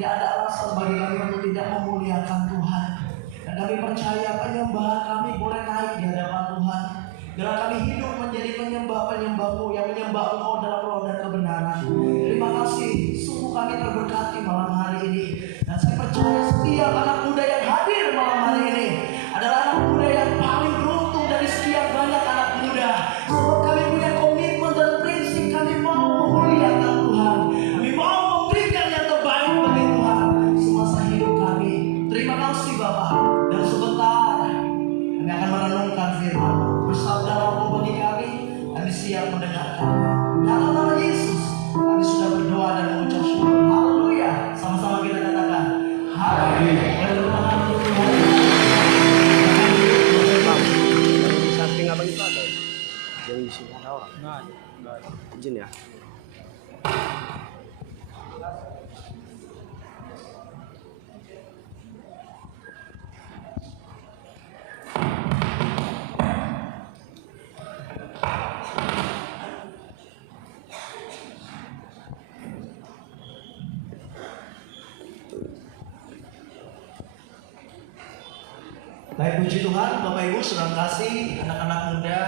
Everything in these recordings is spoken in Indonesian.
Tidak ada alasan bagi kami untuk tidak memuliakan Tuhan. Dan kami percaya penyembahan kami boleh naik di hadapan Tuhan. Biarlah kami hidup menjadi penyembah-penyembah-Mu yang menyembah Engkau dalam roh dan kebenaran. Terima kasih, sungguh kami terberkati malam hari ini. Dan saya percaya setiap anak muda yang hadir malam hari ini adalah anak muda yang paling beruntung dari sekian banyak anak muda. Sebab kami punya komitmen dan prinsip, kami mau memuliakan Tuhan. Kami mau memberikan yang terbaik bagi Tuhan semasa hidup kami. Terima kasih Bapak. Dan sebentar kami akan merenungkan firman. Bersabda Roh bagi kami siap mendengarkan. Dalam nama Yesus kami sudah berdoa dan mengucap syukur. Haleluya. Sama-sama kita katakan haleluya. Di samping abang itu ada yang di sini ada orang. Nggak ada. Izin ya. Baik, puji Tuhan, Bapak Ibu, saudara kasih, anak-anak muda,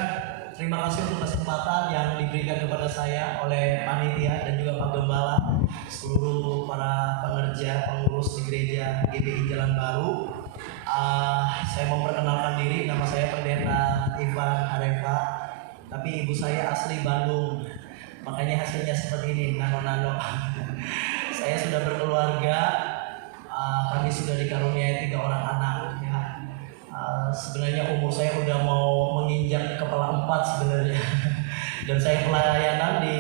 terima kasih untuk kesempatan yang diberikan kepada saya oleh panitia dan juga Pak Gembala, seluruh para pengerja, pengurus di gereja GBI Jalan Baru. Saya memperkenalkan diri, nama saya Pendeta Ivan Areva, tapi ibu saya asli Bandung, makanya hasilnya seperti ini, nano-nano. Saya sudah berkeluarga, kami sudah dikaruniai 3 orang anak. Sebenarnya umur saya udah mau menginjak kepala 4 sebenarnya. Dan saya pelayanan di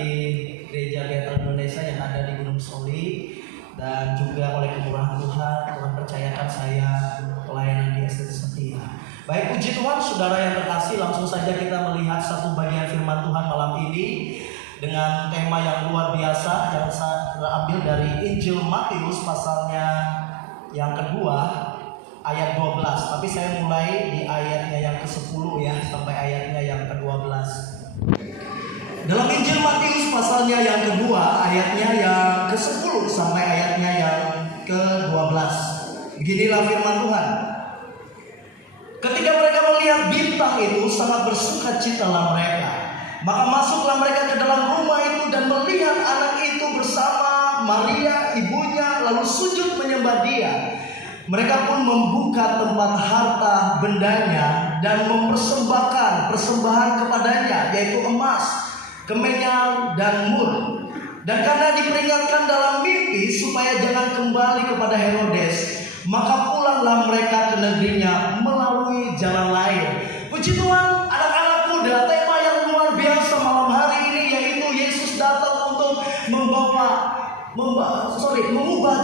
Gereja Betel Indonesia yang ada di Gunung Soli. Dan juga oleh kemurahan Tuhan percayakan saya pelayanan di SDT Setia. Baik, puji Tuhan, saudara yang terkasih, langsung saja kita melihat satu bagian firman Tuhan malam ini dengan tema yang luar biasa yang saya ambil dari Injil Matius pasalnya yang kedua ayat 12, tapi saya mulai di ayatnya yang ke-10 ya sampai ayatnya yang ke-12. Dalam Injil Matius pasalnya yang kedua ayatnya yang ke-10 sampai ayatnya yang ke-12. Beginilah firman Tuhan. Ketika mereka melihat bintang itu, sangat bersukacitalah mereka. Maka masuklah mereka ke dalam rumah itu dan melihat anak itu bersama Maria ibunya, lalu sujud menyembah dia. Mereka pun membuka tempat harta bendanya dan mempersembahkan persembahan kepadanya, yaitu emas, kemenyan, dan mur. Dan karena diperingatkan dalam mimpi supaya jangan kembali kepada Herodes, maka pulanglah mereka ke negerinya melalui jalan lain. Puji Tuhan, anak-anak muda, tema yang luar biasa malam hari ini yaitu Yesus datang untuk mengubah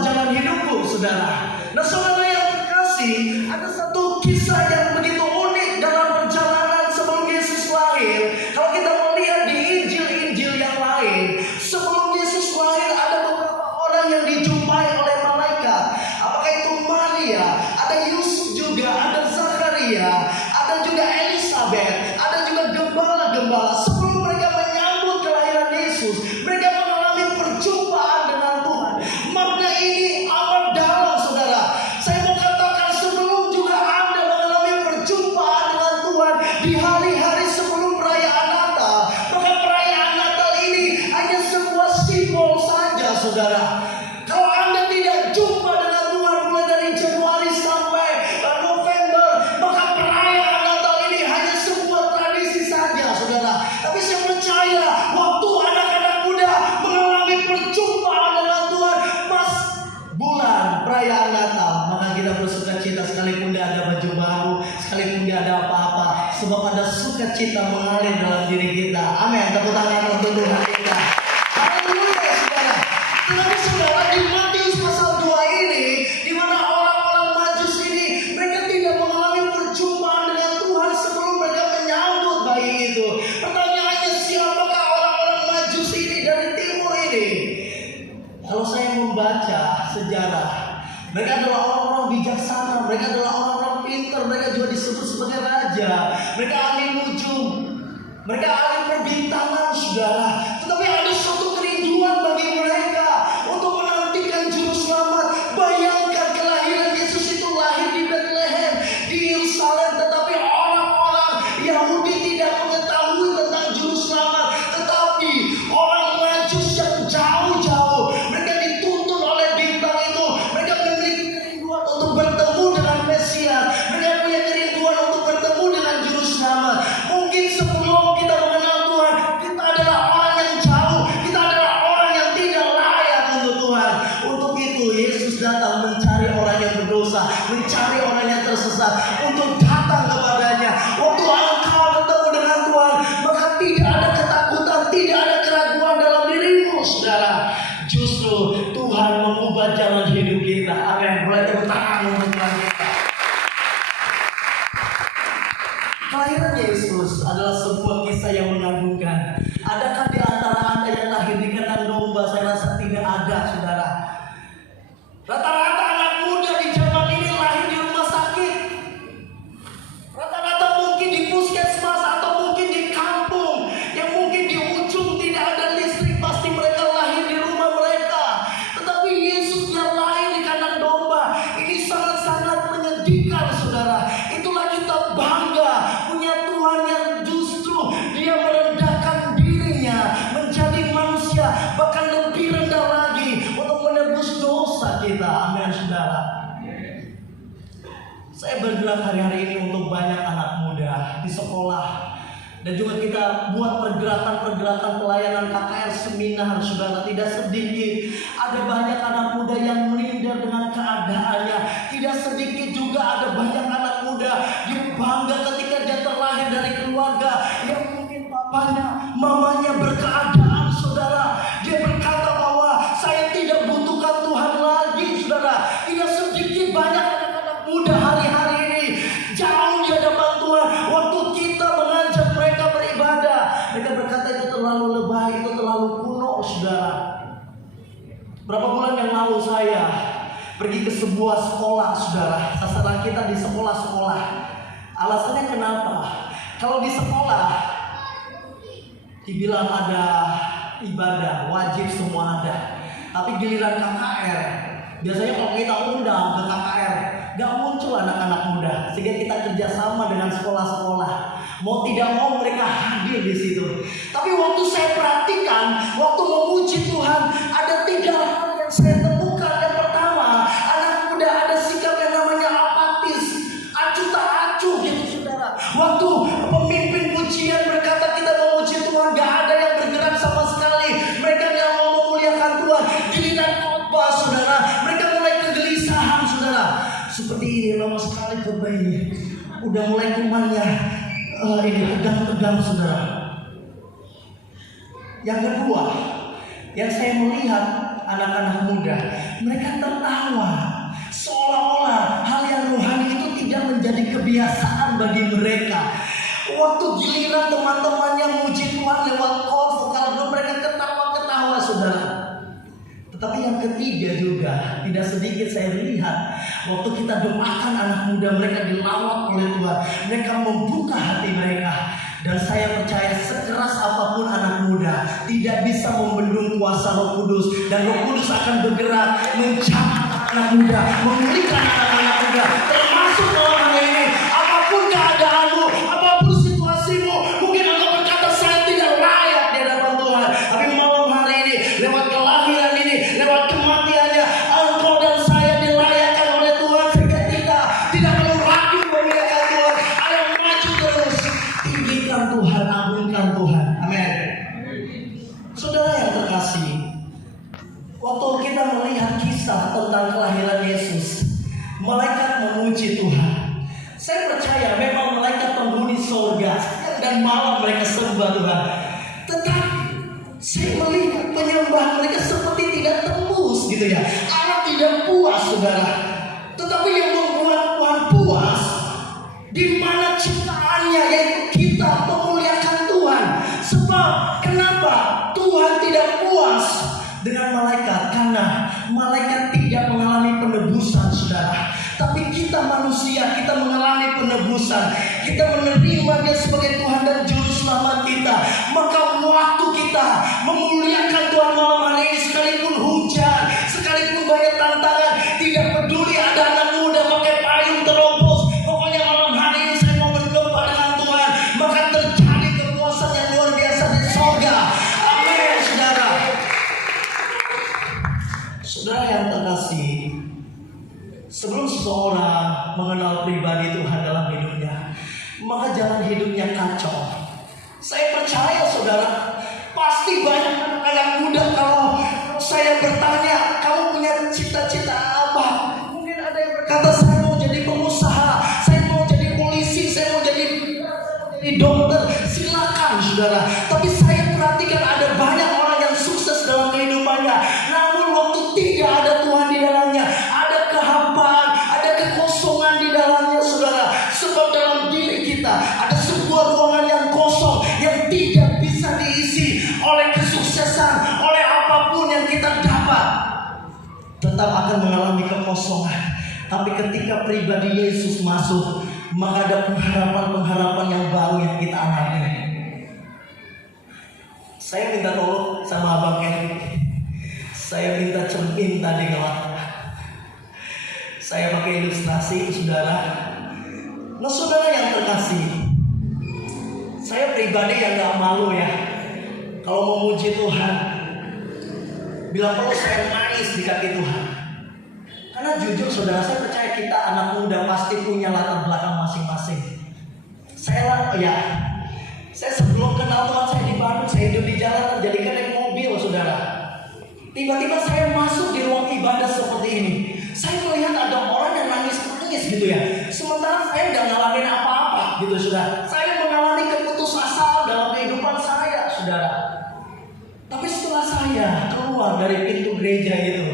jalan hidupku, saudara. Nah, saudara yang terkasih, ada satu kisah yang begitu unik dalam perjalanan sebelum Yesus lahir. Kalau kita melihat di Injil-Injil yang lain, sebelum Yesus lahir ada beberapa orang yang dijumpai oleh malaikat. Apakah itu Maria, ada Yusuf juga, ada Zakaria, ada juga Elizabeth, ada juga gembala-gembala. Sebelum mereka menyambut kelahiran Yesus, mereka mengalami perjumpaan dengan Tuhan. Makna ini amat dalam, saudara. Saya mau katakan sebelum juga Anda mengalami perjumpaan dengan Tuhan di hari-hari sebelum perayaan Natal, maka perayaan Natal ini hanya sebuah simbol saja, saudara. Kalau Anda tidak jumpa dengan Tuhan mulai dari Januari sampai November, maka perayaan Natal ini hanya sebuah tradisi saja, saudara. Tapi saya percaya waktu anak-anak muda mengalami perjumpaan dengan Tuhan pas bulan perayaan Natal, maka kita bersukacita sekalipun tidak ada baju baru, sekalipun tidak ada apa-apa, sebab ada sukacita mengalir dalam diri kita. Amin. Tepuk tangan untuk Tuhan kita. Haleluya, saudara. Tetapi saudara, di Matius pasal 2 ini, di mana orang-orang Majus ini mereka tidak mengalami perjumpaan dengan Tuhan sebelum mereka menyambut bayi itu. Pertanyaannya, siapakah orang-orang Majus ini dari timur ini? Kalau saya membaca sejarah, mereka adalah orang-orang bijaksana, mereka adalah orang-orang pintar, mereka juga disebut sebagai raja, mereka ahli nujum, mereka ahli perbintangan, saudara. Tetapi ada satu kerinduan bagi mereka untuk menantikan juru selamat saudara, untuk datang kepadanya. Waktu engkau bertemu dengan Tuhan, maka tidak ada ketakutan, tidak ada keraguan dalam dirimu, saudara. Justru Tuhan mengubah jalan hidup kita. Amin. Boleh tepuk tangan untuk Tuhan kita. Kelahiran Yesus adalah sebuah kisah yang mengagumkan. Adakah di antara Anda yang lahir di kandang domba? Saya rasa tidak ada, saudara. Rata-rata anak muda di zaman ini lahir di rumah sakit. Rata-rata mungkin di puskesmas atau mungkin di kampung, yang mungkin di ujung tidak ada listrik. Pasti mereka lahir di rumah mereka. Tetapi Yesus yang lahir di kandang domba, ini sangat-sangat menyedihkan, saudara. Itulah kita bangga punya Tuhan yang justru Dia merendahkan dirinya menjadi manusia, bahkan lebih rendah lagi untuk menebus dosa kita. Amin, saudara. Saya bergerak hari-hari ini untuk banyak anak muda di sekolah, dan juga kita buat pergerakan-pergerakan pelayanan KKR seminar, saudara. Tidak sedikit ada banyak anak muda yang minder dengan keadaannya. Tidak sedikit juga ada banyak anak muda yang bangga ketika dia terlahir dari keluarga yang mungkin papanya, mamanya berkeadaan, saudara. Dia berkata bahwa saya tidak butuhkan Tuhan lagi, saudara. Tidak sedikit banyak anak-anak muda hari-hari ini jauh di hadapan Tuhan. Waktu kita mengajak mereka beribadah, mereka berkata itu terlalu lebay, itu terlalu kuno, saudara. Berapa bulan yang lalu saya pergi ke sebuah sekolah, saudara. Sasaran kita di sekolah-sekolah. Alasannya kenapa? Kalau di sekolah dibilang ada ibadah, wajib semua ada. Tapi giliran KKR, biasanya kalau kita undang ke KKR, gak muncul anak-anak muda. Sehingga kita kerjasama dengan sekolah-sekolah. Mau tidak mau mereka hadir di situ. Tapi waktu saya perhatikan, waktu memuji Tuhan, ada 3 hal yang saya temukan. Yang pertama, anak muda ada sikap yang namanya apatis, acuh tak acuh gitu, saudara. Waktu pemimpin pujian berkata kita memuji Tuhan, gak ada yang bergerak sama sekali. Mereka gak mau memuliakan Tuhan. Giliran khotbah, saudara, mereka mulai kegelisahan, saudara. Seperti ini, lama sekali khotbah ini, udah mulai kumannya ini tegang-tegang, saudara. Yang kedua, yang saya melihat anak-anak muda, mereka tertawa seolah-olah hal yang rohani itu tidak menjadi kebiasaan bagi mereka. Waktu giliran teman-temannya muji Tuhan lewat vokal, mereka ketawa-ketawa, saudara. Tetapi yang ketiga juga, tidak sedikit saya lihat, waktu kita doakan anak muda, mereka dilawat oleh Tuhan. Mereka membuka hati mereka. Dan saya percaya sekeras apapun anak muda tidak bisa membendung kuasa Roh Kudus. Dan Roh Kudus akan bergerak mencatat anak muda, memulihkan anak-anak muda. Termasuk dalam hal ini, apapun keadaanmu, apapun situasimu, mungkin engkau berkata saya tidak layak di hadapan Tuhan. Tapi malam hari ini, lewat kelahiran ini, lewat kematiannya, engkau dan saya dilayakkan oleh Tuhan. Sehingga kita tidak perlu ragu memuliakan Tuhan. Ayo maju terus, tinggikan Tuhan, agungkan Tuhan. Amin. Saudara yang terkasih, waktu kita melihat kisah tentang kelahiran Yesus, malaikat memuji Tuhan. Saya percaya memang malaikat penghuni surga, siang dan malam mereka sembah Tuhan. Tetapi saya melihat penyembah mereka seperti tidak tembus gitu ya. Allah tidak puas, saudara. Tetapi yang membuat Tuhan puas, di mana ciptaannya, yaitu kita memuliakan Tuhan. Sebab kenapa Tuhan tidak puas dengan malaikat? Karena malaikat tidak mengalami penebusan, saudara. Tapi kita manusia, kita mengalami penebusan. Kita menerima Dia sebagai Tuhan dan Juru Selamat kita. Maka waktu kita memuliakan Tuhan malam hari ini, sekalipun hujan, sekalipun banyak tantangan, tidak peduli ada anak muda pakai payung terobos, pokoknya malam hari ini saya mau berjumpa dengan Tuhan, maka terjadi kekuasaan yang luar biasa di surga. Amin, saudara. Saudara yang terkasih, sebelum seseorang mengenal pribadi Tuhan dalam hidupnya, maka jalan hidupnya kacau. Saya percaya, saudara, pasti banyak anak-anak muda kalau saya bertanya, kamu punya cita-cita apa? Mungkin ada yang berkata, saya mau jadi pengusaha, saya jadi dokter, silakan saudara. Tapi saya perhatikan ada banyak orang yang sukses dalam kehidupannya, namun waktu tidak ada Tuhan di dalamnya, ada kehampaan, ada kekosongan di dalamnya saudara. Sebab dalam diri kita ada sebuah ruangan yang kosong, yang tidak bisa diisi oleh kesuksesan, oleh apapun yang kita dapat. Tetap akan mengalami kekosongan. Tapi ketika pribadi Yesus masuk, maka ada pengharapan-pengharapan yang baru yang kita alami. Saya minta tolong sama Abang Eri. Saya minta cermin tadi kalau saya pakai ilustrasi saudara. Nah saudara yang terkasih, saya pribadi yang gak malu ya kalau memuji Tuhan. Bila perlu saya nangis di kaki Tuhan. Karena jujur saudara, saya percaya kita anak muda pasti punya latar belakang masing-masing. Saya sebelum kenal Tuhan, saya di Bandung, saya hidup di jalan, terjadikan naik mobil saudara. Tiba-tiba saya masuk di ruang ibadah seperti ini. Saya melihat ada orang yang nangis-nangis gitu ya. Sementara saya nggak ngalamin apa-apa gitu saudara. Saya mengalami keputusasaan dalam kehidupan saya saudara. Tapi setelah saya keluar dari pintu gereja itu,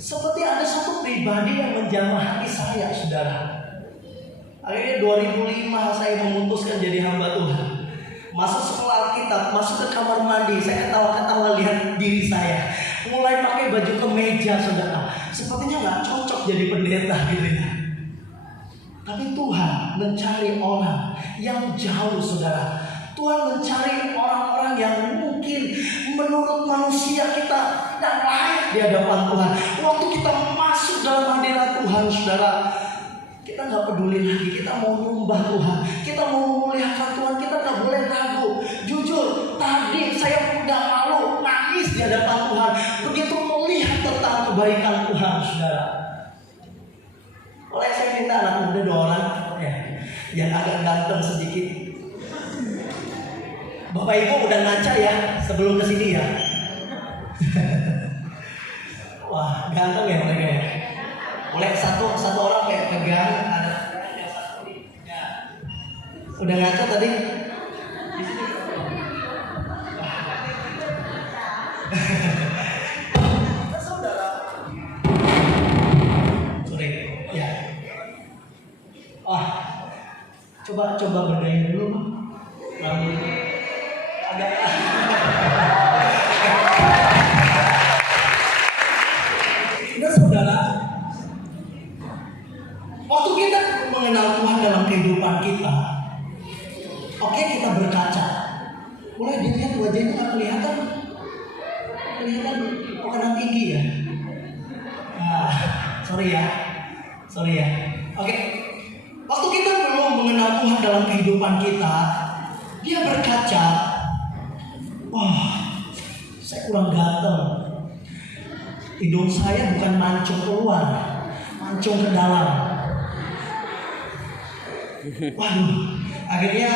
seperti ada satu pribadi yang menjamah hati saya saudara. Akhirnya 2005 saya memutuskan jadi hamba Tuhan. Masuk sekolah Alkitab, masuk ke kamar mandi, saya ketawa-ketawa lihat diri saya. Mulai pakai baju kemeja saudara. Sepertinya gak cocok jadi pendeta gitu ya. Tapi Tuhan mencari orang yang jauh saudara. Tuhan mencari orang-orang yang mungkin menurut manusia kita tidak layak di hadapan Tuhan. Waktu kita masuk dalam hadirat Tuhan saudara, kita gak peduli lagi. Kita mau menyembah Tuhan, kita mau memuliakan Tuhan, kita gak boleh ragu. Jujur, tadi saya udah malu nangis di hadapan Tuhan begitu melihat tentang kebaikan Tuhan saudara. Oleh saya minta anak muda 2 orang ya, yang agak ganteng sedikit. Bapak Ibu udah ngaca ya sebelum kesini ya. Wah ganteng ya mereka ya. Oleh satu orang kayak pegang ada ya. Udah ngaca tadi. Saudara. Sorry ya. Coba berdaya dulu. Lalu agak nah saudara, waktu kita mengenal Tuhan dalam kehidupan kita, oke, kita berkaca, mulai dilihat wajahnya kan kelihatan makanan tinggi ya. Sorry ya. Oke, waktu kita belum mengenal Tuhan dalam kehidupan kita, dia berkaca, wah, saya kurang ganteng. Hidung saya bukan mancung keluar, mancung ke dalam. Waduh, akhirnya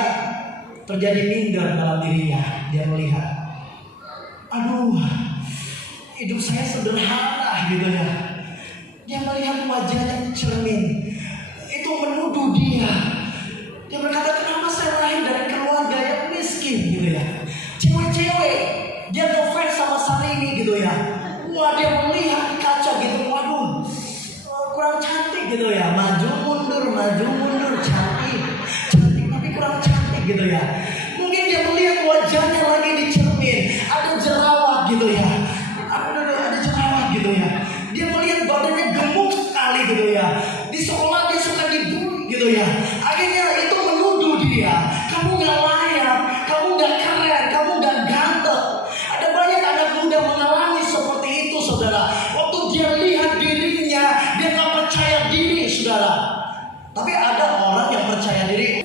terjadi minder dalam dirinya. Dia melihat, aduh, hidup saya sederhana gitu ya. Dia melihat wajahnya cermin, itu menuduh dia. Dia berkata, kenapa saya lahir dari keluarga yang miskin gitu ya. Cewek-cewek dia ngefans sama Sarini gitu ya. Wah, dia melihat di kaca gitu, waduh, kurang cantik gitu ya. Maju mundur, cantik tapi kurang cantik gitu ya. Mungkin dia melihat wajahnya lagi di cermin, ada jerawat gitu ya. Ada jerawat gitu ya. Dia melihat badannya gemuk sekali gitu ya. Di sekolah dia suka dibully gitu ya. Akhirnya itu menuduh dia, kamu gak layak, kamu gak keren, kamu gak ganteng. Ada banyak anak muda mengalami seperti itu saudara. Waktu dia lihat dirinya, dia gak percaya diri saudara. Tapi ada orang yang percaya diri,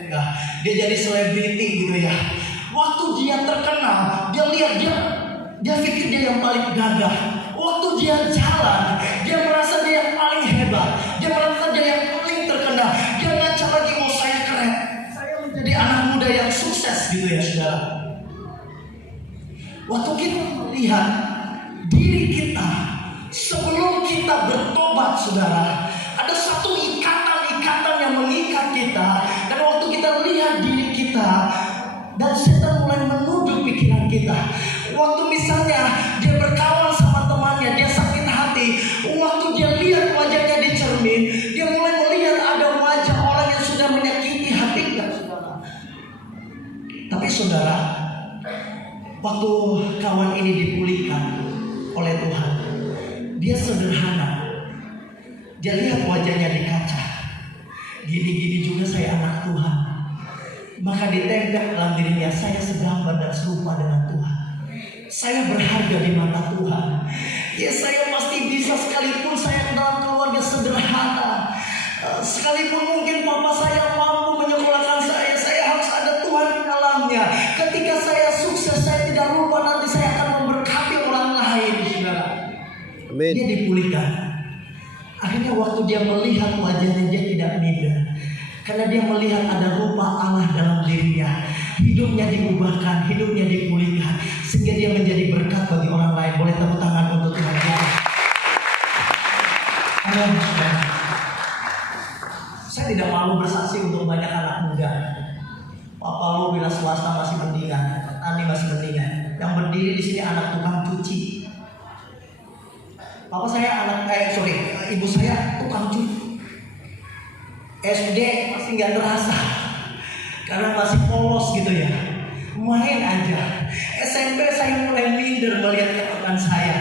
dia jadi selebriti gitu ya. Waktu dia terkenal, dia lihat dia pikir dia yang paling gagah. Waktu dia jalan, dia merasa dia yang paling hebat, dia merasa dia yang paling terkenal. Dia ngaca lagi, oh saya keren, saya menjadi anak muda yang sukses gitu ya saudara. Waktu kita melihat diri kita sebelum kita bertobat saudara, ada satu ikatan yang mengikat kita. Dan waktu kita lihat diri kita, Dan setan mulai menuduh pikiran kita. Waktu misalnya dia berkawan sama temannya, dia sakit hati. Waktu dia lihat wajahnya di cermin, dia mulai melihat ada wajah orang yang sudah menyakiti hatinya, saudara. Tapi saudara, waktu kawan ini dipulihkan oleh Tuhan, dia sederhana. Dia lihat wajahnya di kaca. Gini-gini juga saya anak Tuhan. Maka ditempel dalam dirinya, saya segambar dan serupa dengan Tuhan. Saya berharga di mata Tuhan. Ya, saya pasti bisa sekalipun saya dalam keluarga sederhana. Sekalipun mungkin papa saya mampu menyekolahkan saya harus ada Tuhan di dalamnya. Ketika saya sukses, saya tidak lupa nanti saya akan memberkati orang lain, saudara. Amin. Dia dipulihkan. Akhirnya waktu dia melihat wajahnya, dia tidak minder. Karena dia melihat ada rupa Allah dalam dirinya. Hidupnya diubahkan, hidupnya dipulihkan, sehingga dia menjadi berkat bagi orang lain. Boleh tepuk tangan untuk Tuhan kita. Amin. Saya tidak malu bersaksi untuk banyak anak muda. Pak Paulo bila swasta masih mendingan, petani masih mendingan. Yang berdiri di sini anak tukang cuci. Ibu saya tukang cuci. SD masih nggak terasa karena masih polos gitu ya, main aja. SMP saya mulai minder melihat catatan saya.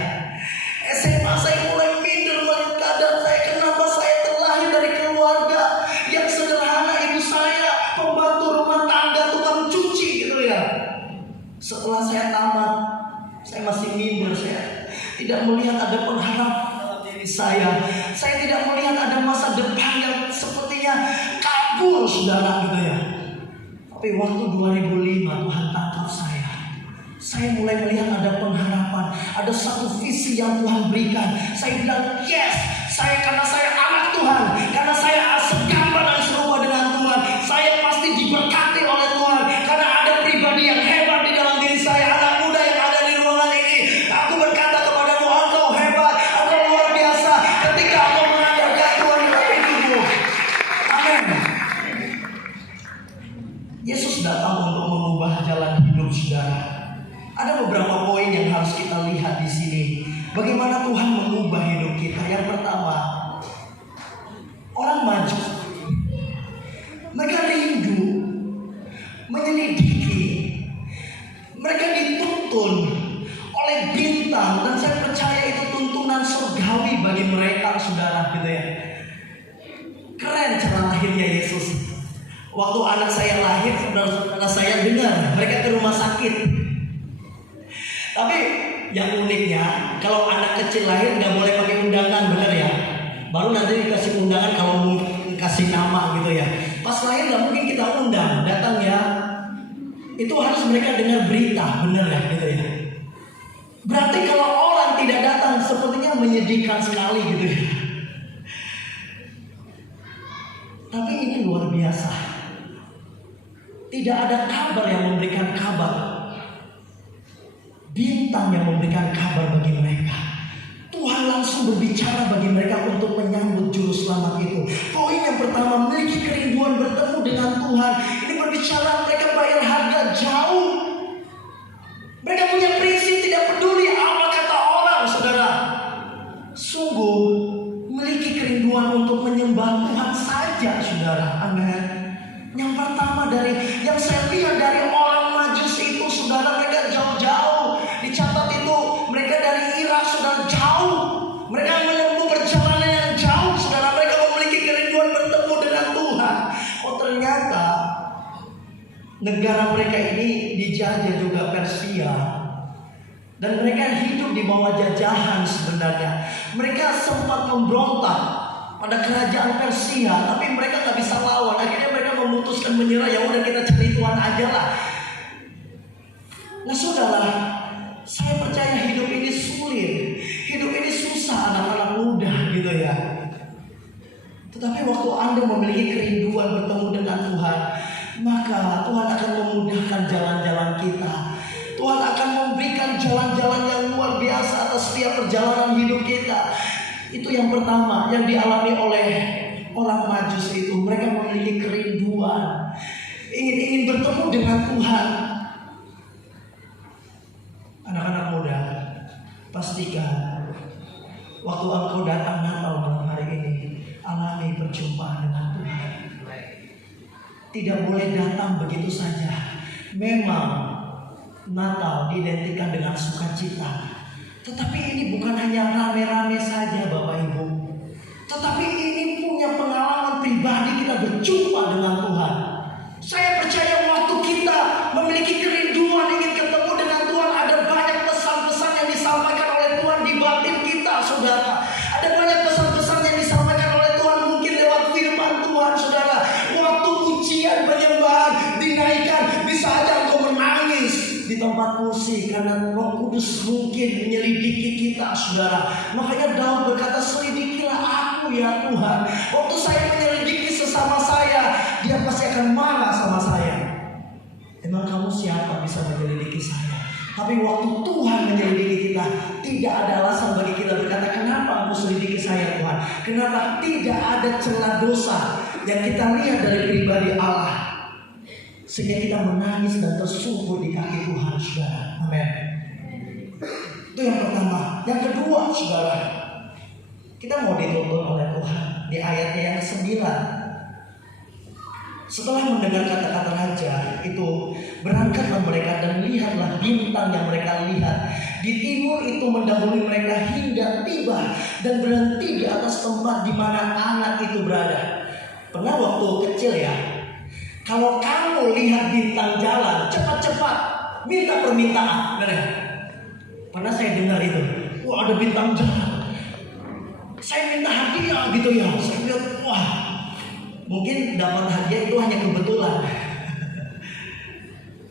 SMA saya mulai minder melihat keadaan saya. Kenapa saya terlahir dari keluarga yang sederhana, ibu saya pembantu rumah tangga, tukang cuci gitu ya. Setelah saya tamat, saya masih minder. Saya tidak melihat ada pengharapan dalam diri saya. Saya tidak melihat ada masa depan yang sepertinya kabur, saudara, gitu ya. Tapi waktu 2005 Tuhan tangkap saya. Saya mulai melihat ada pengharapan, ada satu visi yang Tuhan berikan. Saya bilang yes, karena saya anak Tuhan, karena saya segambar dan serupa dengan Tuhan, saya pasti diberkati oleh Tuhan. Karena ada pribadi yang hebat di dalam diri saya. Anak muda yang ada di ruangan ini, aku berkata kepadamu, engkau hebat, engkau luar biasa ketika engkau mengandalkan Tuhan dalam hidupmu. Amin. Yesus datang untuk mengubah jalan hidup saudara. Ada beberapa poin yang harus kita lihat di sini. Bagaimana Tuhan mengubah hidup kita. Yang pertama, orang maju. Mereka rindu, menyelidiki. Mereka dituntun oleh bintang, dan saya percaya itu tuntunan surgawi bagi mereka, saudara, gitu ya. Keren cara lahirnya Yesus. Waktu anak saya lahir, saudara-saudara saya dengar mereka ke rumah sakit. Tapi yang uniknya, kalau anak kecil lahir nggak boleh pakai undangan, benar ya? Baru nanti dikasih undangan kalau mau kasih nama gitu ya. Pas lahir nggak mungkin kita undang, datang ya. Itu harus mereka dengar berita, benar ya gitu ya. Berarti kalau orang tidak datang, sepertinya menyedihkan sekali gitu ya. Tapi ini luar biasa. Tidak ada kabar yang memberikan kabar. Bintang yang memberikan kabar bagi mereka. Tuhan langsung berbicara bagi mereka untuk menyambut juru selamat itu. Poin yang pertama, memiliki kerinduan bertemu dengan Tuhan. Ini berbicara mereka bayar harga jauh. Mereka punya prinsip, tidak peduli apa kata orang, saudara. Sungguh memiliki kerinduan untuk menyembah Tuhan saja, saudara. Amin. Yang pertama yang saya lihat dari orang Majus itu, saudara, mereka jauh-jauh. Dicatat itu mereka dari Irak, saudara, jauh. Mereka menempuh perjalanan yang jauh, saudara. Mereka memiliki kerinduan bertemu dengan Tuhan. Oh, ternyata negara mereka ini dijajah juga Persia. Dan mereka hidup di bawah jajahan sebenarnya. Mereka sempat memberontak pada kerajaan Persia, tapi mereka nggak bisa lawan. Akhirnya mereka memutuskan menyerah. Ya udah, kita cari Tuhan aja lah. Nah, saudara, saya percaya hidup ini sulit, hidup ini susah, anak-anak muda gitu ya. Tetapi waktu Anda memiliki kerinduan bertemu dengan Tuhan, maka Tuhan akan memudahkan jalan-jalan kita. Tuhan akan memberikan jalan-jalan yang luar biasa atas setiap perjalanan hidup kita. Itu yang pertama yang dialami oleh orang Majus itu. Mereka memiliki kerinduan, ingin bertemu dengan Tuhan. waktu engkau datang Natal malam hari ini, alami perjumpaan dengan Tuhan. Tidak boleh datang begitu saja. Memang Natal diidentikan dengan sukacita, tetapi ini bukan hanya rame-rame saja Bapak Ibu, tetapi ini punya pengalaman pribadi kita berjumpa dengan Tuhan. Saya percaya waktu kita memiliki kerinduan ingin ketemu dengan Tuhan, ada banyak pesan-pesan yang disampaikan oleh Tuhan di batin kita, saudara. Ada banyak pesan-pesan yang disampaikan oleh Tuhan, mungkin lewat firman Tuhan, saudara. Waktu ujian penyembahan dinaikkan, bisa aja engkau menangis di tempat musik karena Roh Kudus mungkin menyelidiki kita, saudara. Makanya Daud berkata, selidikilah aku ya Tuhan. Waktu saya menyelidiki sesama saya, dia pasti akan marah sama saya. Emang kamu siapa bisa menyelidiki saya? Tapi waktu Tuhan menyelidiki kita, tidak ada alasan bagi kita berkata, kenapa kamu selidiki saya Tuhan? Kenapa? Tidak ada celah dosa yang kita lihat dari pribadi Allah, sehingga kita menangis dan tersungkur di kaki Tuhan, saudara. Amin. Itu yang pertama. Yang kedua, saudara, kita mau dituntun oleh Tuhan. Di ayatnya yang ke-9, setelah mendengar kata-kata raja itu, berangkatlah mereka dan lihatlah bintang yang mereka lihat di timur itu mendahului mereka hingga tiba dan berhenti di atas tempat di mana anak itu berada. Pernah waktu kecil ya, kalau kamu lihat bintang jalan, cepat-cepat minta permintaan, benar? Pernah saya dengar itu, wah ada bintang jalan, saya minta hadiah gitu ya. Saya lihat, wah mungkin dapat hadiah itu hanya kebetulan.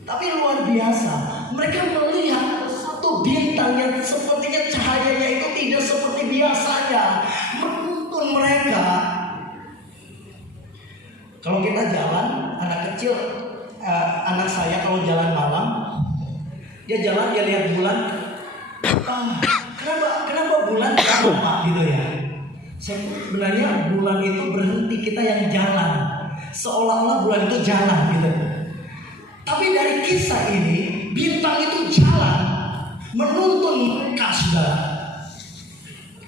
Tapi luar biasa, mereka melihat satu bintang yang sepertinya cahayanya itu tidak seperti biasanya, menuntun mereka. Kalau kita jalan, anak kecil, anak saya kalau jalan malam, dia jalan, dia lihat bulan. Kenapa bulan apa gitu ya? Sebenarnya bulan itu berhenti, kita yang jalan, seolah-olah bulan itu jalan gitu. Tapi dari kisah ini, bintang itu jalan menuntun mereka, saudara.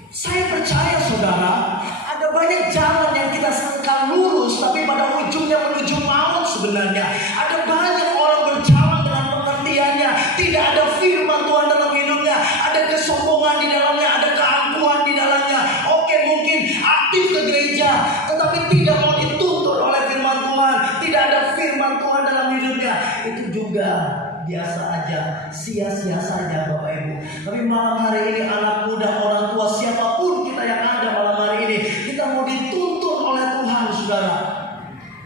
Saya percaya, saudara, ada banyak jalan yang kita sangka lurus, tapi pada ujungnya menuju maut sebenarnya. Ada banyak orang berjalan dengan pengertiannya, tidak ada firman Tuhan dalam hidupnya, ada kesombongan di dalamnya, ada keangkuhan di dalamnya. Oke, mungkin aktif ke gereja, tetapi tidak mau dituntun oleh firman Tuhan, tidak ada firman Tuhan dalam hidupnya. Itu juga biasa aja, sia-sia saja Bapak Ibu. Tapi malam hari ini anak muda, orang tua, siapapun kita yang ada malam hari ini, kita mau dituntun oleh Tuhan, saudara.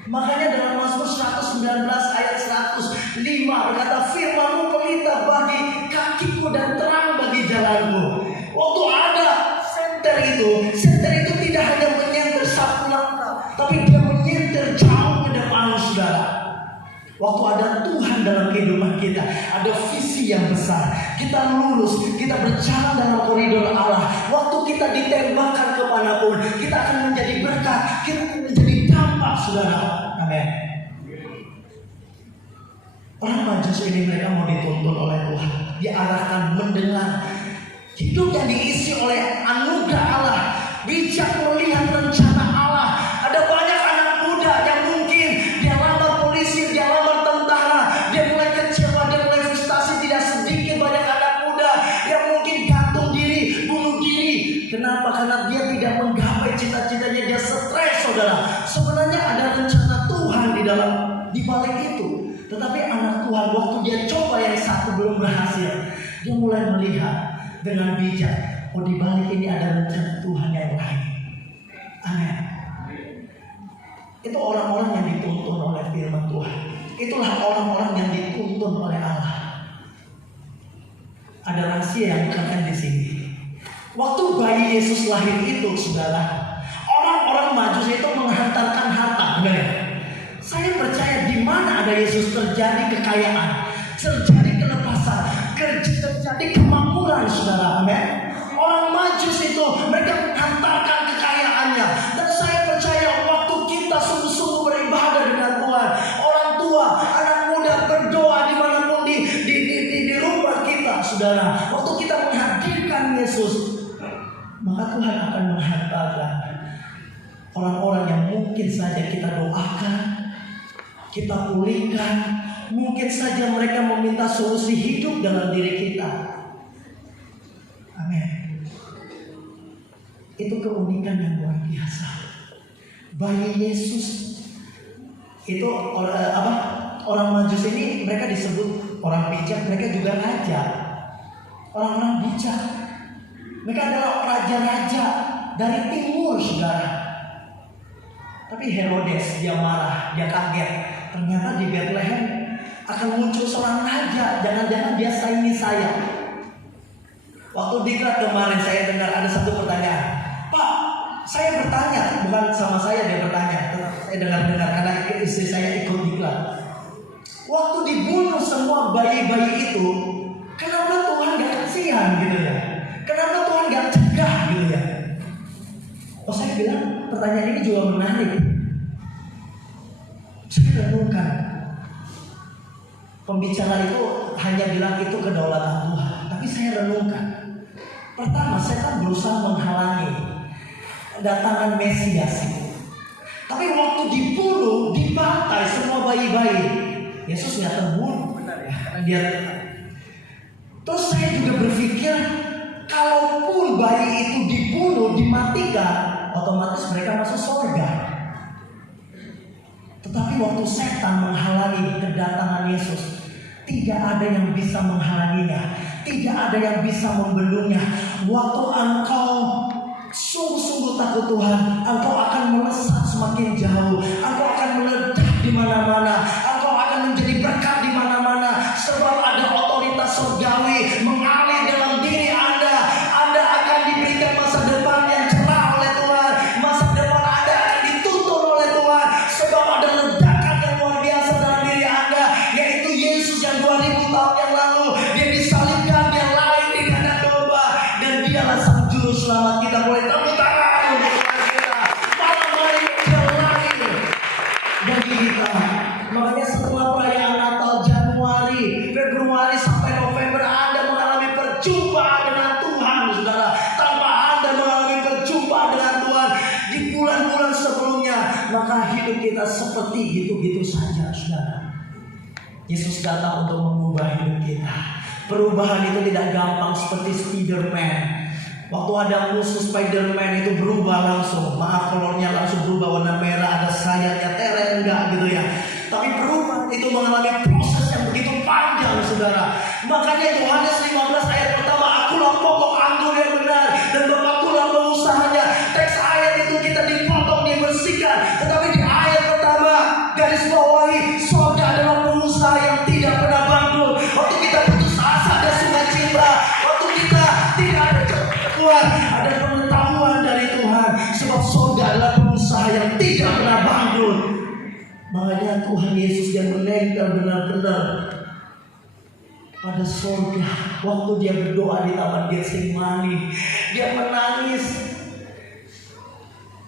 Makanya dalam Mazmur 119 ayat 105 berkata, firman-Mu pelita bagi kakiku dan terang bagi jalanku. Waktu ada senter itu tidak hanya menyenter satu langkah, tapi dia menyenter jauh ke depan, saudara. Waktu ada Tuhan dalam kehidupan kita, ada visi yang besar, kita lurus, kita berjalan dalam koridor Allah. Waktu kita ditembakkan kemanapun, kita akan menjadi berkat, kita akan menjadi dampak, saudara. Amin. Orang Majus ini mereka mau dituntun oleh Tuhan, diarahkan mendengar hidup yang diisi oleh anugerah Allah, bijak melihat rencana Allah. Ada banyak anak muda yang mungkin dia lamar polisi, dia lamar tentara, dia mulai kecewa, dia mulai frustasi. Tidak sedikit banyak anak muda yang mungkin gantung diri, bunuh diri. Kenapa? Karena dia tidak menggapai cita-citanya, dia stres, saudara. Sebenarnya ada rencana Tuhan di balik itu. Tetapi anak Tuhan waktu dia coba yang satu belum berhasil, dia mulai melihat dengan bijak, oh di balik ini ada rencana Tuhan yang lain. Amin. Itu orang-orang yang dituntun oleh firman Tuhan. Itulah orang-orang yang dituntun oleh Allah. Ada rahasia yang dikatakan di sini. Waktu bayi Yesus lahir itu, saudara, orang-orang Majus itu menghantarkan harta, benar ya? Saya percaya di mana ada Yesus terjadi kekayaan, terjadi kelepasan, terjadi kemakmuran, saudara. Amin. Orang Majus itu mereka menghantarkan kekayaannya, dan saya percaya waktu kita sungguh-sungguh beribadah dengan Tuhan, orang tua, anak muda berdoa dimanapun di rumah kita, saudara. Waktu kita menghadirkan Yesus, maka Tuhan akan menghantarkan orang-orang yang mungkin saja kita doakan, kita pulihkan, mungkin saja mereka meminta solusi hidup dalam diri kita. Amin. Itu keunikan yang luar biasa. Bayi Yesus itu orang Majus ini mereka disebut orang bijak, mereka juga raja. Orang-orang bijak. Mereka adalah raja-raja dari timur, saudara. Tapi Herodes dia marah, dia kaget. Ternyata di Bethlehem akan muncul seorang raja. Jangan-jangan dia saingi saya. Waktu diklat kemarin saya dengar ada satu pertanyaan. Pak, saya bertanya, bukan sama saya dia bertanya. Saya dengar-dengar karena istri saya ikut diklat. Waktu dibunuh semua bayi-bayi itu, kenapa Tuhan gak kasihan gitu ya? Kenapa Tuhan gak cegah gitu ya? Oh, saya bilang pertanyaan ini juga menarik. Saya renungkan. Pembicara itu hanya bilang itu kedaulatan Tuhan. Tapi saya renungkan. Pertama, setan berusaha menghalangi kedatangan Mesias itu. Tapi waktu dibunuh, dibantai semua bayi-bayi, Yesus nggak terbunuh. Benar ya? Karena dia. Terus saya juga berpikir, kalaupun bayi itu dibunuh, dimatikan, otomatis mereka masuk surga. Tetapi waktu setan menghalangi kedatangan Yesus, tidak ada yang bisa menghalanginya, tidak ada yang bisa membendungnya. Waktu engkau sungguh-sungguh takut Tuhan, engkau akan melesat semakin jauh, engkau akan meledak di mana-mana, engkau akan menjadi berkat di mana-mana, sebab ada otoritas surgawi mengalir dalam diri Anda. Anda akan diberikan masa depan yang cerah oleh Tuhan, masa depan Anda akan dituntun oleh Tuhan, sebab ada ledakan yang luar biasa dalam diri Anda, yaitu Yesus yang 2000 tahun yang lalu dia disalibkan, dia lahir di kandang domba, dan dialah sang juru selamat kita. Boleh tepuk tangan untuk Tuhan kita. Malam hari dia lahir bagi kita. Makanya setelah perayaan Natal Januari, Februari sampai November, Anda mengalami perjumpaan dengan Tuhan, saudara. Tanpa Anda mengalami perjumpaan dengan Tuhan di bulan-bulan sebelumnya, maka hidup kita seperti gitu-gitu saja, saudara. Yesus datang untuk mengubah hidup kita. Perubahan itu tidak gampang seperti Spiderman. Waktu ada musuh Spiderman itu berubah langsung. Maaf, kolornya langsung berubah warna merah, ada sayapnya, enggak gitu ya. Tapi perubahan itu mengalami proses yang begitu panjang, saudara. Makanya Yohanes 15 ayat pertama, akulah pokok anggur yang benar dan Bapakkulah pengusahanya. Teks ayat itu kita dipotong, dibersihkan. Tetapi di ayat pertama garis bawahi, surga adalah pengusaha yang tidak pernah bangkrut. Waktu kita putus asa ada sukacita, waktu kita tidak ada kekuatan, ada pengetahuan dari Tuhan, sebab surga adalah pengusaha yang tidak pernah bangkrut. Makanya Tuhan Yesus yang menempel benar-benar pada surga. Waktu dia berdoa di Taman Getsemani, dia menangis,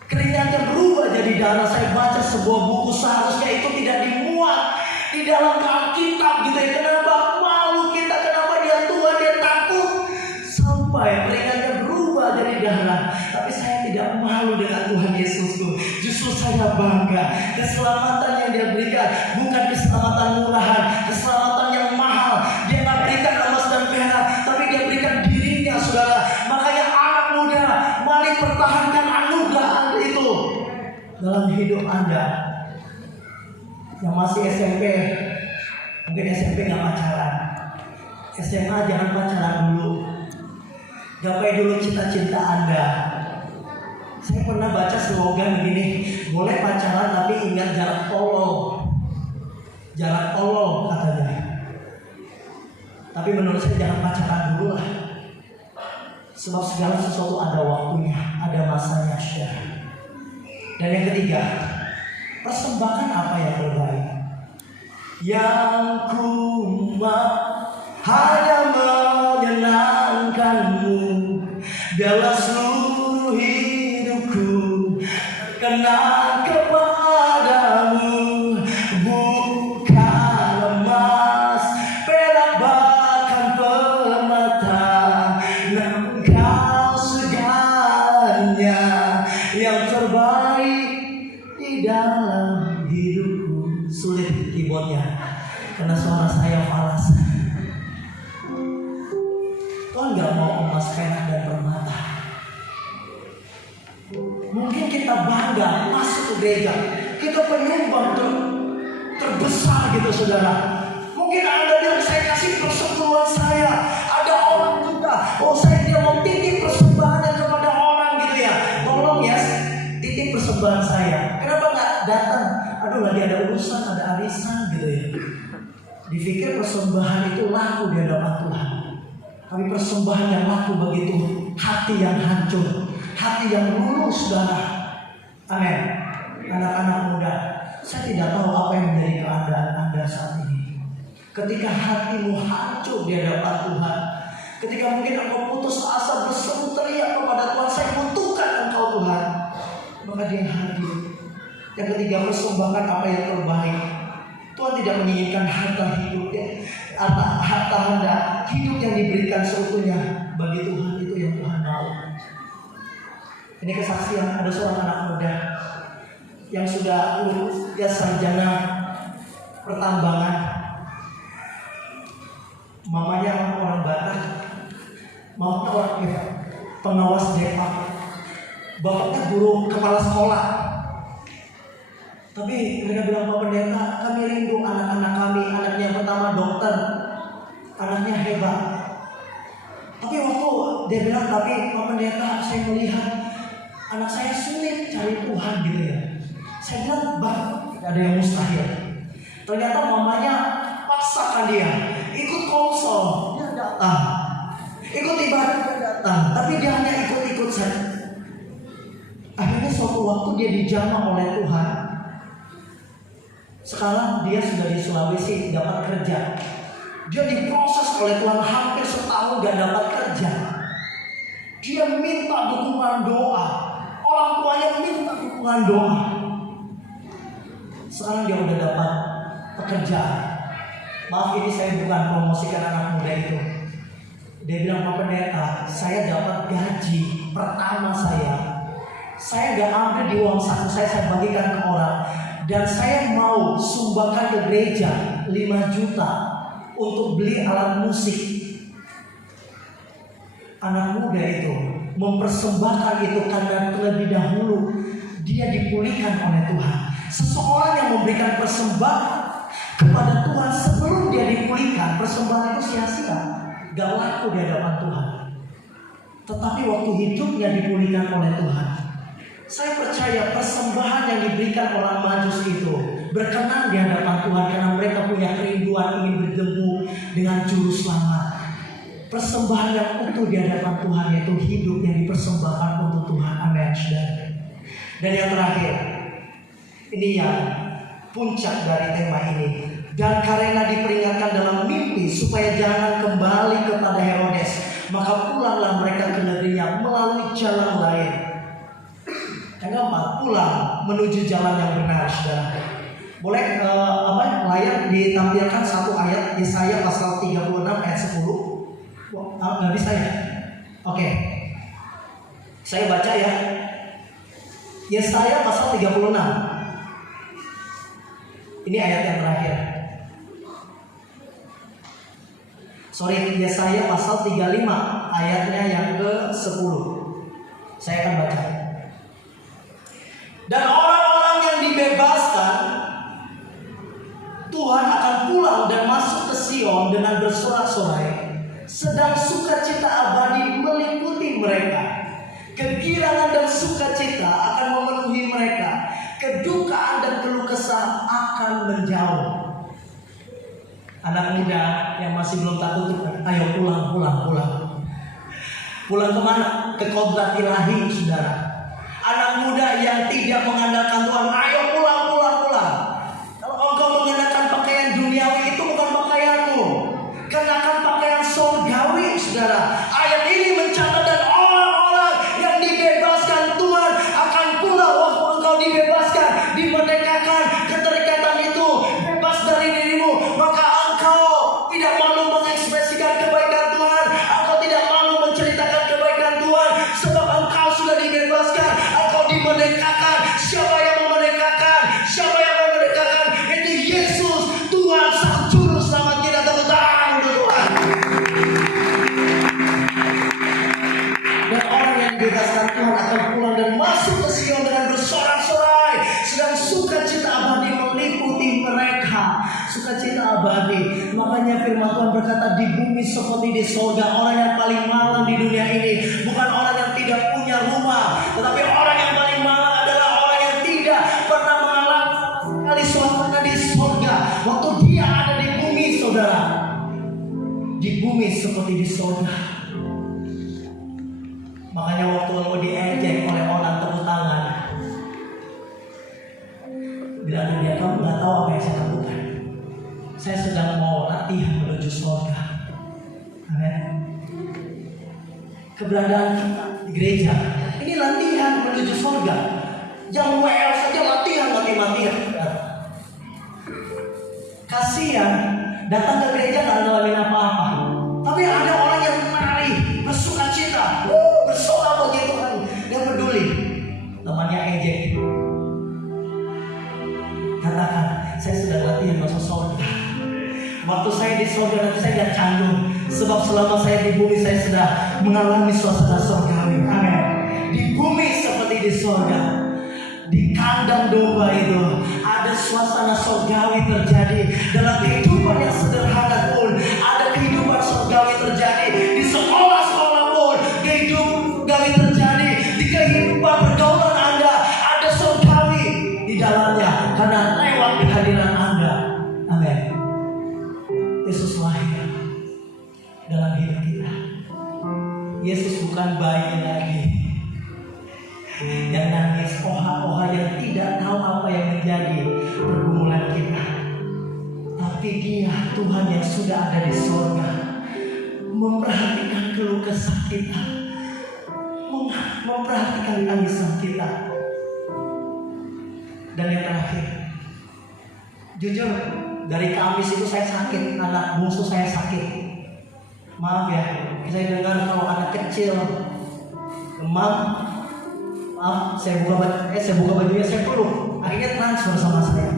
keringatnya berubah jadi darah. Saya baca sebuah buku, seharusnya itu tidak dimuat di dalam Alkitab gitu ya. Kenapa malu kita, kenapa dia tua, dia takut sampai keringatnya berubah jadi darah. Tapi saya tidak malu dengan Tuhan Yesusku. Justru saya bangga. Keselamatan yang dia berikan bukan keselamatan murahan, keselamatan yang mahal. Dia nggak berikan emas dan perak, tapi dia berikan dirinya, saudara. Makanya anak muda, mari pertahankan anugerah Anda itu dalam hidup Anda. Yang masih SMP, mungkin SMP nggak pacaran, SMA jangan pacaran dulu. Gapai dulu cita-cita Anda. Saya pernah baca slogan begini, boleh pacaran tapi ingat jarak tolol. Jarak tolol katanya. Tapi menurut saya jangan pacaran dulu lah. Sebab segala sesuatu ada waktunya, ada masanya, syah. Dan yang ketiga, persembahkan apa yang terbaik. Yang ku mau hanya menyenangkanmu, biarlah seluruh hidupku kenal kepadamu. Bukan emas, perak, bahkan permata, namun kau segala keyboardnya karena suara saya falas. Tuhan gak mau emas, perak dan permata. Mungkin kita bangga masuk ke gereja, kita penyumbang terbesar gitu saudara. Mungkin Anda bilang saya kasih persepuluhan saya. Ada orang juga, dia mau titip persembahan kepada orang gitu ya. Tolong ya, titip persembahan saya. Kenapa nggak datang? Aduh lagi ada urusan, ada arisan gitu ya. Dipikir persembahan itu laku di hadapan Tuhan. Tapi persembahan yang laku begitu hati yang hancur, hati yang luluh saudara. Amin. Anak-anak muda, saya tidak tahu apa yang menjadi keadaan Anda saat ini. Ketika hatimu hancur di hadapan Tuhan, ketika mungkin engkau putus asa berseru teriak kepada Tuhan, saya butuhkan Engkau Tuhan, maka Dia hadir. Yang ketiga, persembahkan apa yang terbaik. Tuhan tidak menginginkan harta hidup ya, harta Anda, hidup yang diberikan seutuhnya bagi Tuhan, itu yang Tuhan mau. Ini kesaksian ada seorang anak muda yang sudah lulus ya sarjana pertambangan. Mamanya orang Batak, mamanya orang pengawas depak, bapaknya guru kepala sekolah. Tapi mereka bilang, Pak Pendeta, kami rindu anak-anak kami. Anaknya yang pertama dokter, anaknya hebat. Tapi waktu dia bilang, tapi Pak Pendeta, saya melihat anak saya sulit cari Tuhan gitu ya. Saya bilang, Bang, tidak ada yang mustahil. Ternyata mamanya paksakan dia ikut konsol, dia datang. Ikut ibadah, dia datang. Tapi dia hanya ikut-ikut saja. Akhirnya suatu waktu dia dijamah oleh Tuhan. Sekarang dia sudah di Sulawesi dapat kerja. Dia diproses oleh Tuhan hampir setahun gak dapat kerja. Dia minta dukungan doa. Orang tuanya minta dukungan doa. Sekarang dia udah dapat pekerjaan. Maaf ini saya bukan promosikan anak muda itu. Dia bilang, Pak Pendeta, saya dapat gaji pertama saya. Saya gak ambil di uang saku saya bagikan ke orang. Dan saya mau sumbangkan ke gereja 5 juta untuk beli alat musik. Anak muda itu mempersembahkan itu karena terlebih dahulu dia dipulihkan oleh Tuhan. Seseorang yang memberikan persembahan kepada Tuhan sebelum dia dipulihkan, persembahan itu sia-sia, gak laku di hadapan Tuhan. Tetapi waktu hidupnya dipulihkan oleh Tuhan, saya percaya persembahan yang diberikan orang Majus itu berkenan di hadapan Tuhan karena mereka punya kerinduan ingin bertemu dengan juru selamat. Persembahan yang utuh di hadapan Tuhan yaitu hidup yang dipersembahkan untuk Tuhan. Amin. Dan yang terakhir, ini yang puncak dari tema ini. Dan karena diperingatkan dalam mimpi supaya jangan kembali kepada Herodes, maka pulanglah mereka ke negerinya melalui jalan lain. Yang keempat, pulang menuju jalan yang benar, saudara. Boleh layar ditampilkan satu ayat Yesaya pasal 36 ayat 10. Nggak bisa ya? Oke. Saya baca ya. Yesaya pasal 36. Ini ayat yang terakhir. Yesaya pasal 35 ayatnya yang ke-10. Saya akan baca. Dan orang-orang yang dibebaskan, Tuhan akan pulang dan masuk ke Sion dengan bersorak-sorai, sedang sukacita abadi meliputi mereka. Kegirangan dan sukacita akan memenuhi mereka. Kedukaan dan keluh kesah akan menjauh. Anak muda yang masih belum tak tutup, ayo pulang. Pulang kemana? Ke kodrat ilahi, saudara. Anak muda yang tidak mengandalkan Tuhan, ayo pulang. Kalau engkau mengenakan pakaian duniawi, itu bukan pakaianmu. Kenakan pakaian surgawi, saudara. Ayat ini mencatat dan orang-orang yang dibebaskan Tuhan akan pulang waktu engkau dibebaskan, dimerdekakan, keterikatan itu bebas dari dirimu, maka engkau tidak malu mengekspresikan kebaikan Tuhan. Engkau tidak malu menceritakan kebaikan Tuhan, sebab engkau sudah dibebaskan, engkau dimerdekakan. Siapa yang memerdekakan? sukacita abadi. Makanya firman Tuhan berkata di bumi seperti di surga. Orang yang paling malang di dunia ini bukan orang yang tidak punya rumah, tetapi orang yang paling malang adalah orang yang tidak pernah mengalami sama sekali suasana di surga. Waktu dia ada di bumi, saudara, di bumi seperti di surga. Makanya waktu lo diejek oleh orang, tepuk tangan. Bila ada dia, kamu nggak tahu apa yang saya lakukan. Saya sedang mau latihan menuju surga. Amin. Keberadaan kita di gereja ini latihan menuju surga. Yang WL saja latihan mati-matian. Kasihan datang ke gereja nggak ngalamin apa-apa. Tapi ada orang yang menari, bersukacita, bersorak bagi Tuhan, yang peduli. Temannya ejek. Katakan, saya sudah latihan masuk surga. Waktu saya di surga nanti saya tidak canggung, sebab selama saya di bumi saya sudah mengalami suasana surgawi. Amin. Di bumi seperti di surga. Di kandang domba itu ada suasana surgawi terjadi. Dalam kehidupan yang sederhana pun ada kehidupan surgawi terjadi. Di sekolah-sekolah pun kehidupan surgawi terjadi. Di kehidupan pergaulan Anda ada surgawi di dalamnya, karena lewat kehadiran Anda. Amin. Yesus lahir dalam hidup kita. Yesus bukan bayi lagi yang nangis oha-oha, yang tidak tahu apa yang menjadi pergumulan kita. Tapi Dia Tuhan yang sudah ada di surga, memperhatikan keluh kesah kita, memperhatikan tangisan kita. Dan yang terakhir, jujur dari Kamis itu saya sakit, anak bungsu saya sakit. Maaf ya, saya dengar kalau anak kecil demam, maaf, saya buka bajunya, saya peluk, akhirnya transfer sama saya.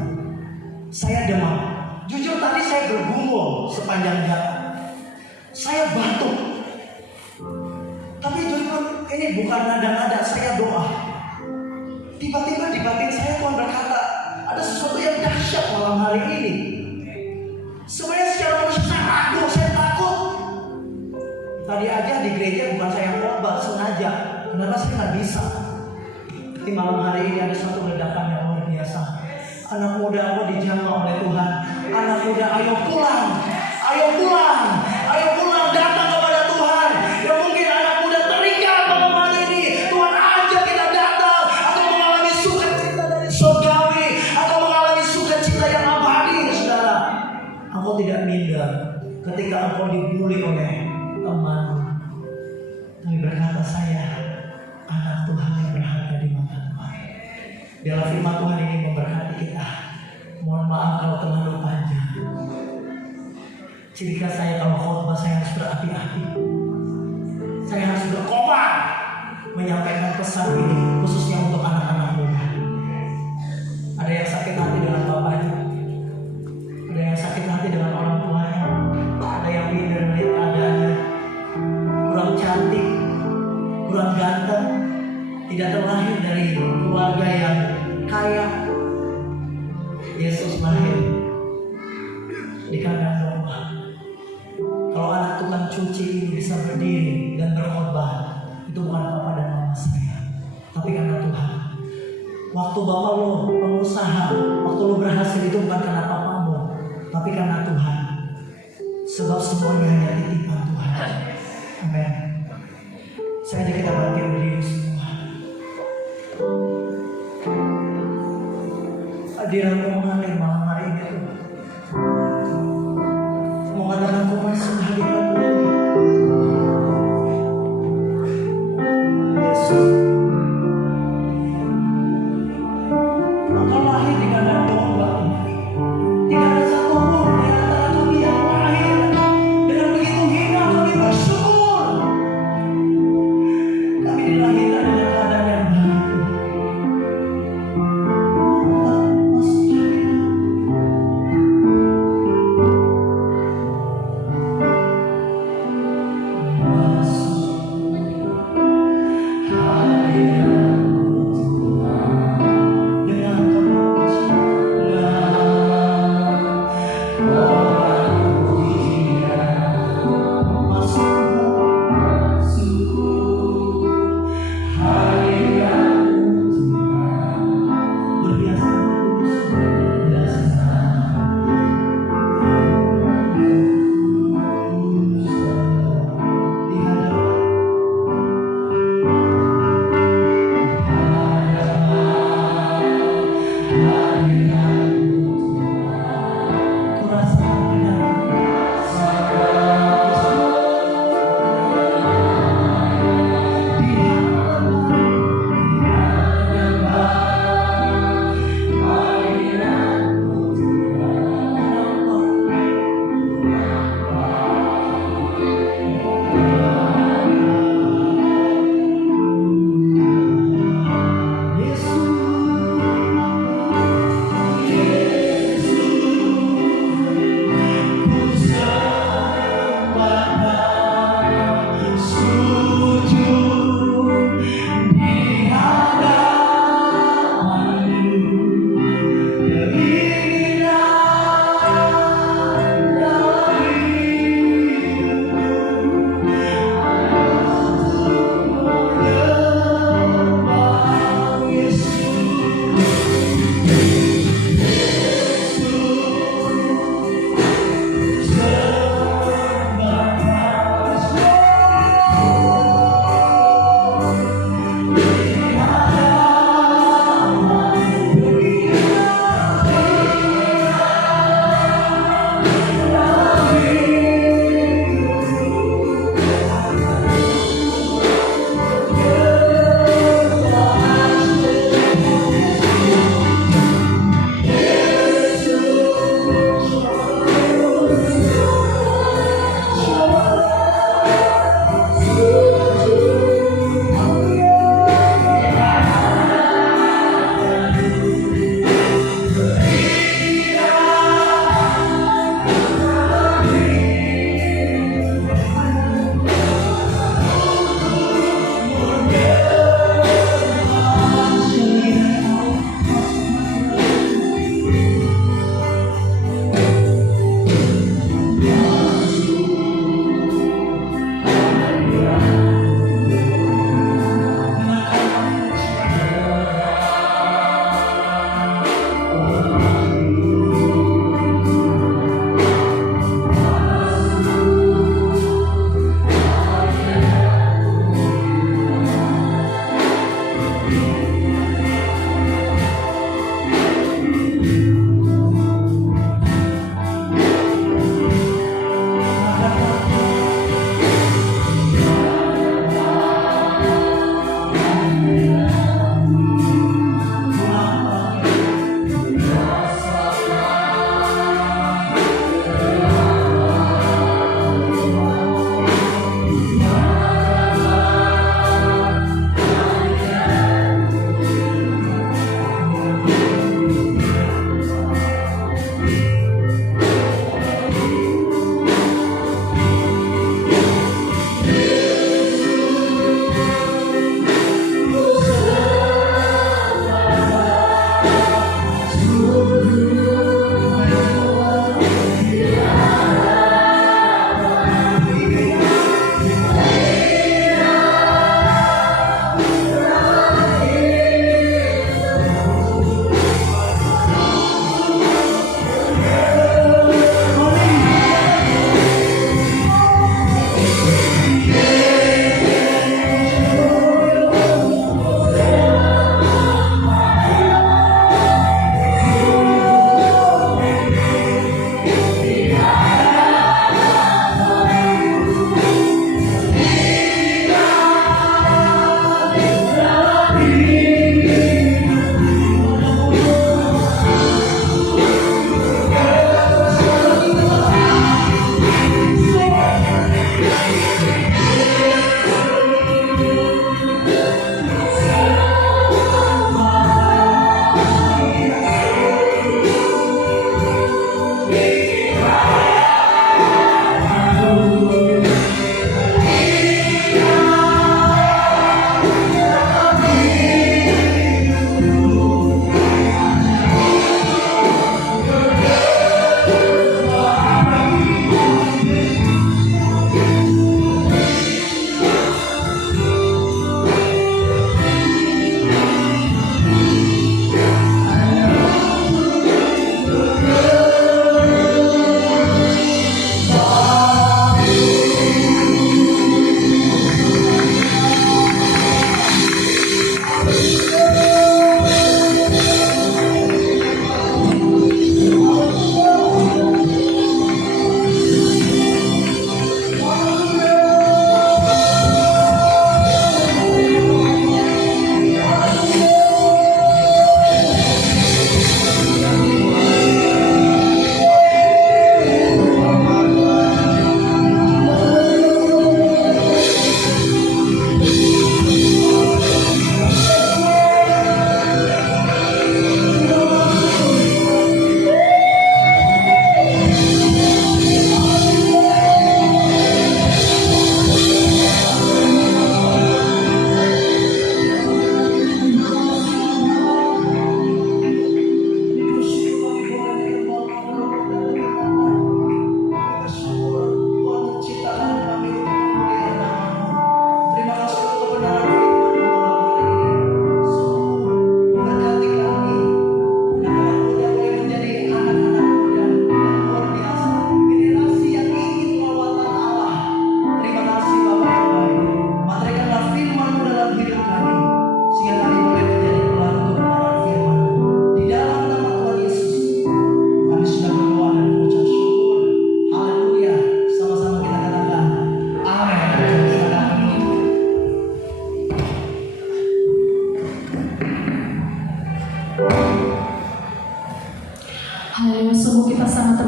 Saya demam. Jujur tadi saya bergumul sepanjang jalan. Saya batuk. Tapi jujur ini bukan nada-nada, saya doa. Tiba-tiba di batin saya Tuhan berkata, ada sesuatu yang dahsyat malam hari ini. Sebenarnya secara manusia saya ragu, saya takut. Tadi aja di gereja bukan saya yang khotbah sengaja. Kenapa saya nggak bisa? Tapi malam hari ini ada satu ledakan yang luar biasa. Anak muda aku dijamah oleh Tuhan. Anak muda, ayo pulang, ayo pulang, ayo pulang, datang kepada Tuhan. Ya mungkin anak muda terikat malam hari ini. Tuhan ajak kita datang atau mengalami sukacita dari surgawi, atau mengalami sukacita yang abadi, saudara. Aku tidak minder ketika engkau dibully oleh temanmu, tapi berkata saya anak Tuhan yang berharga di mata Tuhan. Dalam firman Tuhan ini memberkati kita. Mohon maaf kalau terlalu panjang. Ciri khas saya kalau khotbah saya harus berapi-api. Saya harus berkobar menyampaikan pesan ini, khususnya untuk anak-anak muda. Ada yang sakit hati dengan bapaknya, ada yang sakit hati dengan orang tuanya, ada yang minder melihat keadaannya, kurang cantik, kurang ganteng, tidak terlahir dari keluarga yang kaya. Yesus lahir di kandang domba. Kalau anak tukang cuci ini bisa berdiri dan berkhotbah, itu bukan papa dan mama saya, tapi karena Tuhan. Waktu bapak lo pengusaha, waktu lo berhasil, itu bukan karena papamu, tapi karena Tuhan. Sebab semuanya hanya titipan Tuhan. Amin. Saya ajak kita bangkit berdiri semua. Hadiratmu mengalir malam hari ini Tuhan. Mengatakan ku masuk hadiratmu Yesus. Engkau lahir di kandang domba. Tidak ada satupun di antara kami yang lahir dengan begitu hina. Kami bersyukur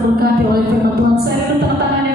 terberkati oleh firman Tuhan. Saya tanda tangan